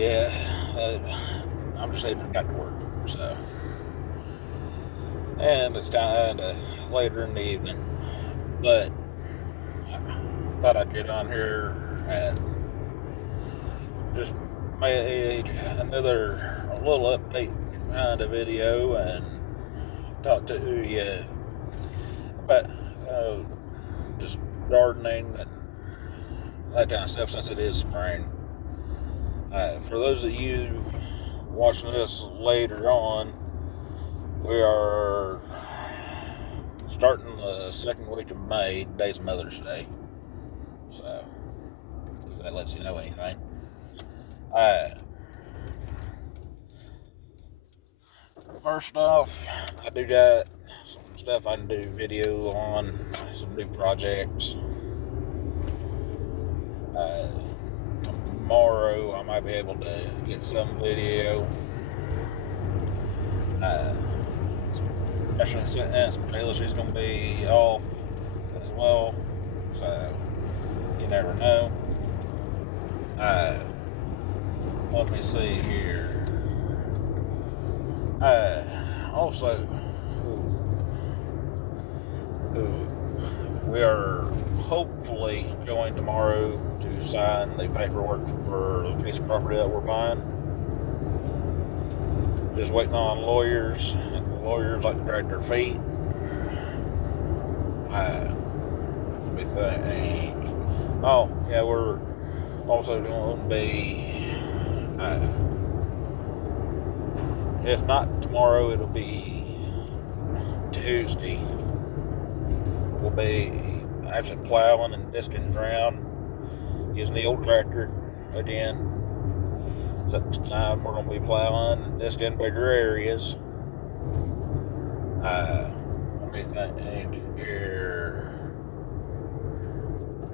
Yeah, I'm just heading back to work, so. And it's kind of later in the evening, but I thought I'd get on here and just make another little update kind of video and talk to you about just gardening and that kind of stuff since it is spring. For those of you watching this later on, we are starting the second week of May. Today's Mother's Day, so if that lets you know anything. First off, I do got some stuff I can do video on, some new projects. Tomorrow I might be able to get some video. Especially since Taylor, she's going to be off as well, so you never know. Let me see here. Also, we are hopefully going tomorrow to sign the paperwork for the piece of property that we're buying. Just waiting on lawyers, and the lawyers like to drag their feet. We think, oh yeah, we're also going to be, if not tomorrow, it'll be Tuesday. We'll be actually plowing and disking ground using the old tractor again. So at the time we're going to be plowing and disking bigger areas. Let me think here.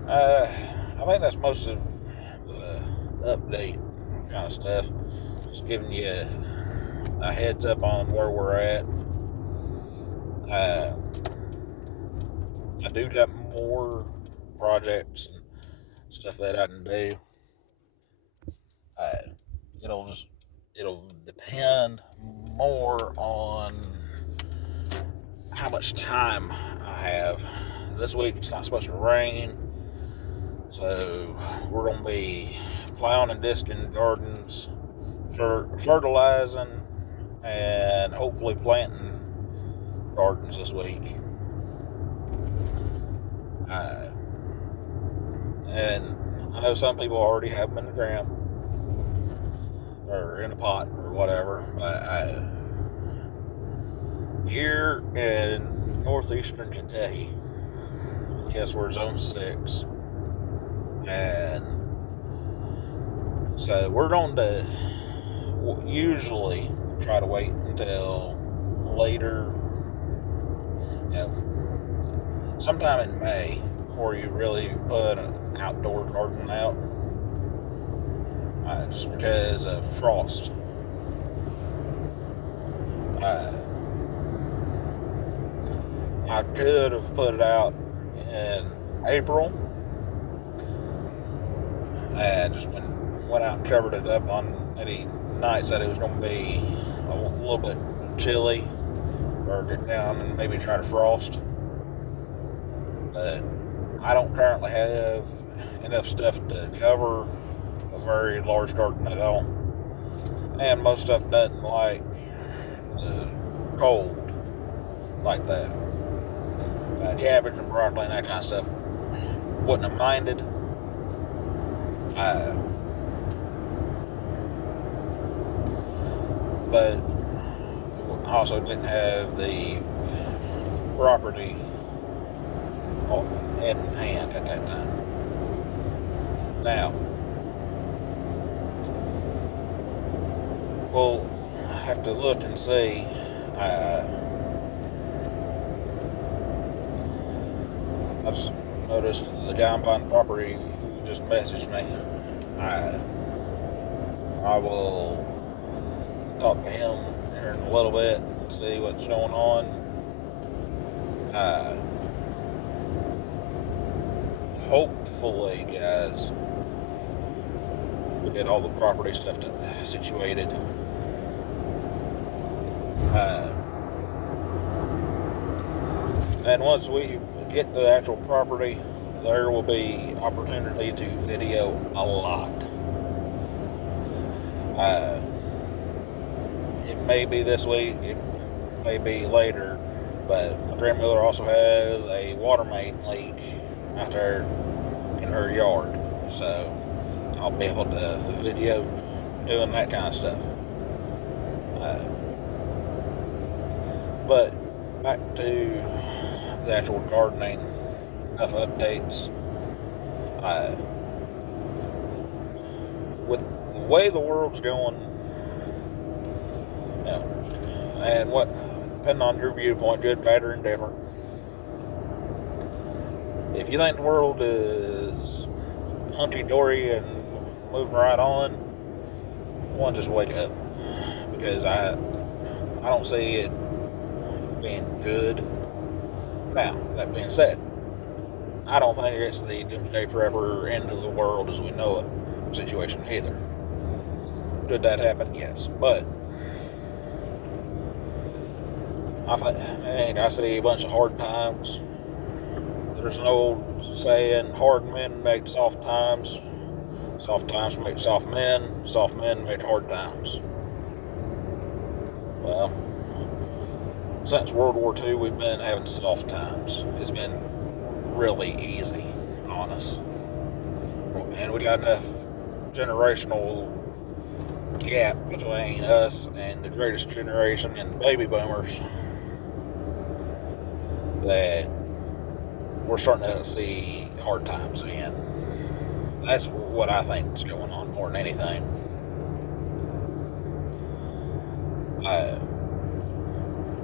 I think that's most of the update kind of stuff. Just giving you a heads up on where we're at. I do got more projects and stuff that I can do. It'll depend more on how much time I have. This week it's not supposed to rain, so we're going to be plowing and disking gardens, fertilizing, and hopefully planting gardens this week. And I know some people already have them in the ground or in a pot or whatever, but here in northeastern Kentucky, yes, we're zone 6, and so we're going to usually try to wait until later, sometime in May, before you really put an outdoor garden out, just because of frost. I could have put it out in April and just went out and covered it up on any nights that it was going to be a little bit chilly or get down and maybe try to frost. But I don't currently have enough stuff to cover a very large garden at all. And most stuff doesn't like the cold like that. Cabbage and broccoli and that kind of stuff wouldn't have minded. But I also didn't have the property in hand at that time. Now, we'll have to look and see. I just noticed the guy I'm buying property who just messaged me. I will talk to him here in a little bit and see what's going on. Hopefully, guys, we get all the property stuff situated. And once we get the actual property, there will be opportunity to video a lot. It may be this week, it may be later, but my grandmother also has a water main leak out there in her yard, so I'll be able to video doing that kind of stuff. But back to the actual gardening, enough updates. With the way the world's going, you know, and what, depending on your viewpoint, good, bad, or indifferent, if you think the world is hunky-dory and moving right on, just wake up, because I don't see it being good. Now, that being said, I don't think it's the doomsday forever end of the world as we know it situation either. Could that happen? Yes, but I see a bunch of hard times. There's an old saying, hard men make soft times make soft men make hard times. Well, since World War II, we've been having soft times. It's been really easy on us. And we got enough generational gap between us and the greatest generation and the baby boomers that we're starting to see hard times again. That's what I think is going on more than anything.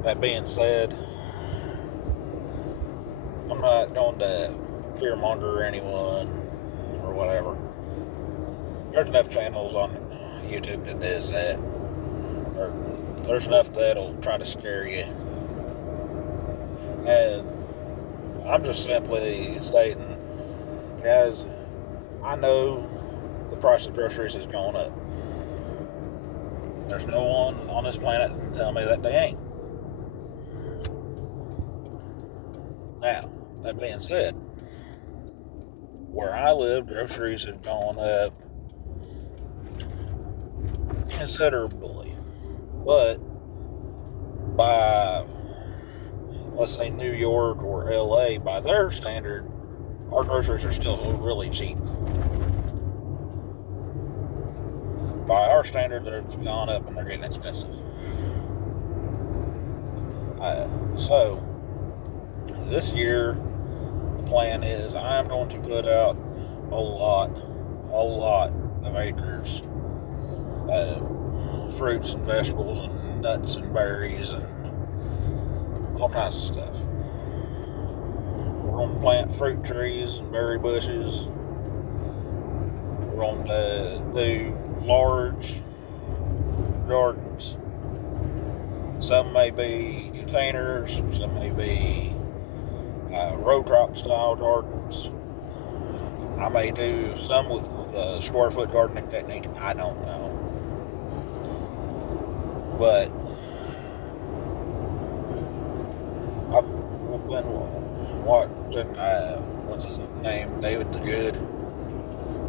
That being said, I'm not going to fearmonger anyone or whatever. There's enough channels on YouTube that does that. There's enough that'll try to scare you. And I'm just simply stating, guys, I know the price of groceries has gone up. There's no one on this planet that can tell me that they ain't. Now, that being said, where I live, groceries have gone up considerably. But by, let's say, New York or LA, by their standard, our groceries are still really cheap. By our standard, they've gone up and they're getting expensive. So, this year, the plan is I'm going to put out a lot of acres of fruits and vegetables and nuts and berries and all kinds of stuff. We're going to plant fruit trees and berry bushes. We're going to do large gardens. Some may be containers, some may be row crop style gardens. I may do some with the square foot gardening technique. I don't know. But I've been watching, what's his name, David the Good,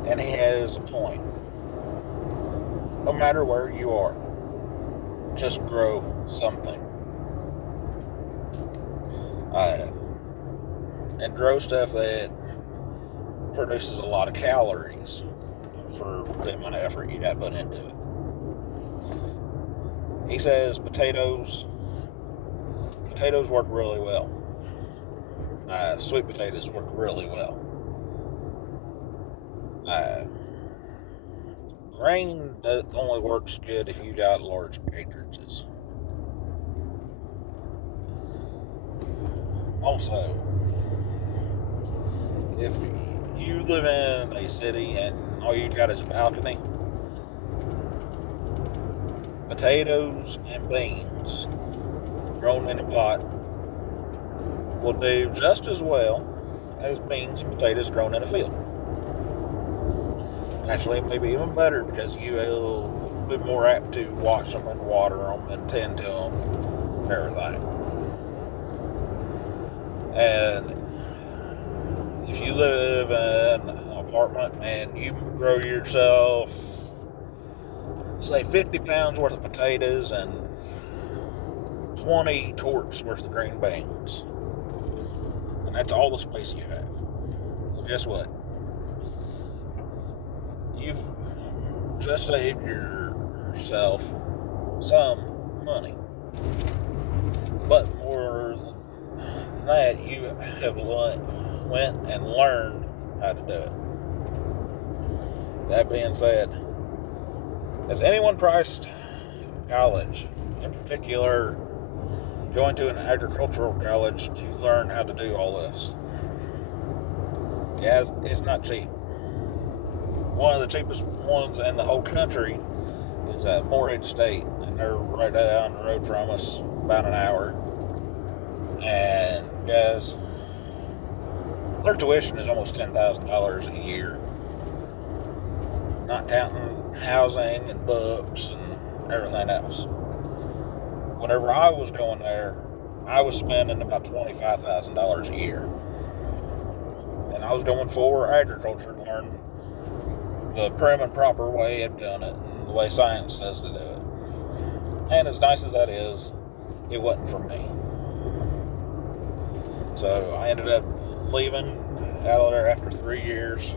and he has a point. No matter where you are, just grow something. And grow stuff that produces a lot of calories for the amount of effort you got put into it. He says potatoes work really well. Sweet potatoes work really well. Grain only works good if you got large acreages. Also, if you live in a city and all you got is a balcony, potatoes and beans grown in a pot will do just as well as beans and potatoes grown in a field. Actually, maybe even better because you will be more apt to watch them and water them and tend to them and everything. And if you live in an apartment and you grow yourself, say, 50 pounds worth of potatoes and 20 quarts worth of green beans, and that's all the space you have, well, guess what? You've just saved yourself some money. But more than that, you have went and learned how to do it. That being said, has anyone priced college, in particular going to an agricultural college, to learn how to do all this? Yeah, it's not cheap. One of the cheapest ones in the whole country is at Morehead State, and they're right down the road from us, about an hour. And guys, their tuition is almost $10,000 a year, not counting housing and books and everything else. Whenever I was going there, I was spending about $25,000 a year, and I was going for agriculture to learn the prim and proper way of doing it, and the way science says to do it. And as nice as that is, it wasn't for me. So I ended up leaving out of there after 3 years.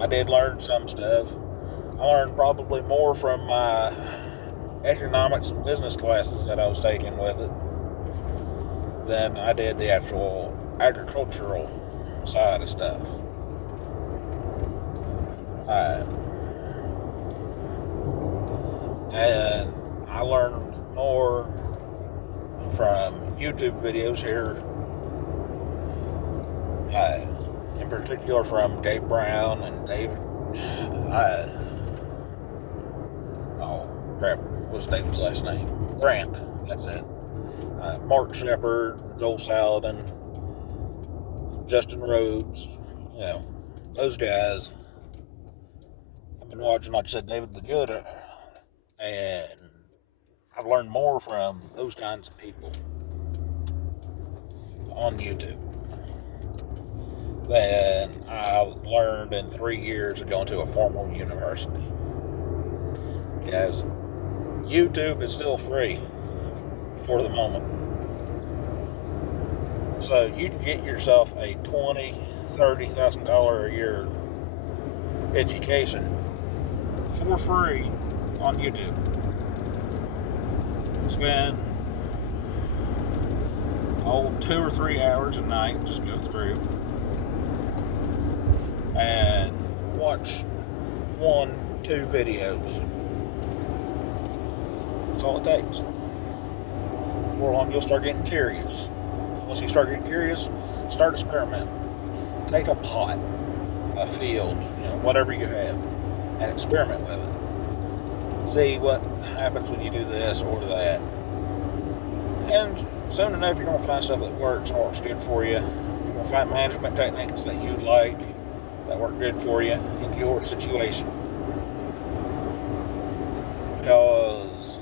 I did learn some stuff. I learned probably more from my economics and business classes that I was taking with it than I did the actual agricultural side of stuff. And I learned more from YouTube videos here, in particular from Gabe Brown and David. Oh crap, what's David's last name? Grant. That's it. Mark Shepard, Joel Salatin, Justin Rhodes. You know, those guys. I've been watching, like I said, David the Good, and I've learned more from those kinds of people on YouTube than I learned in 3 years of going to a formal university. Because YouTube is still free for the moment. So you can get yourself a $20,000-$30,000 a year education for free on YouTube. Spend 2 or 3 hours a night, just go through and watch 1-2 videos. That's all it takes. Before long, you'll start getting curious. Once you start getting curious, start experimenting. Take a pot, a field, whatever you have, and experiment with it. See what happens when you do this or that. And soon enough, you're going to find stuff that works and works good for you. You're going to find management techniques that you like, that work good for you in your situation. Because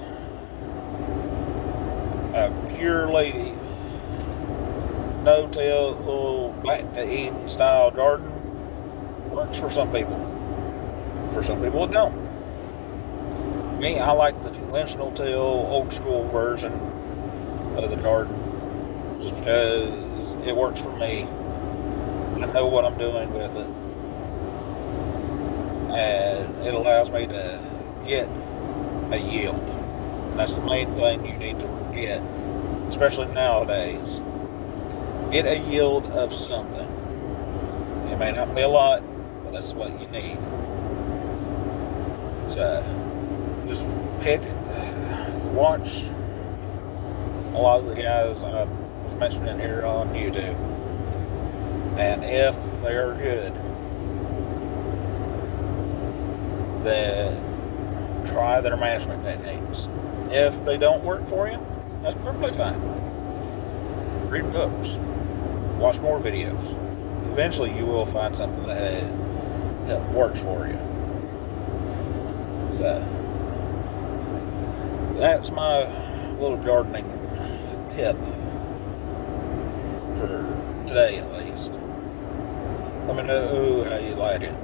a purely no-till, back to Eden style garden works for some people. For some people, it don't. Me, I like the conventional till, old school version of the garden, just because it works for me. I know what I'm doing with it, and it allows me to get a yield. And that's the main thing you need to get, especially nowadays. Get a yield of something. It may not be a lot, but that's what you need. So just pick it. Watch a lot of the guys I was mentioning here on YouTube, and if they are good, then try their management techniques. If they don't work for you, that's perfectly fine. Read books, watch more videos. Eventually you will find something that that works for you. So that's my little gardening tip for today, at least. Let me know how you like it.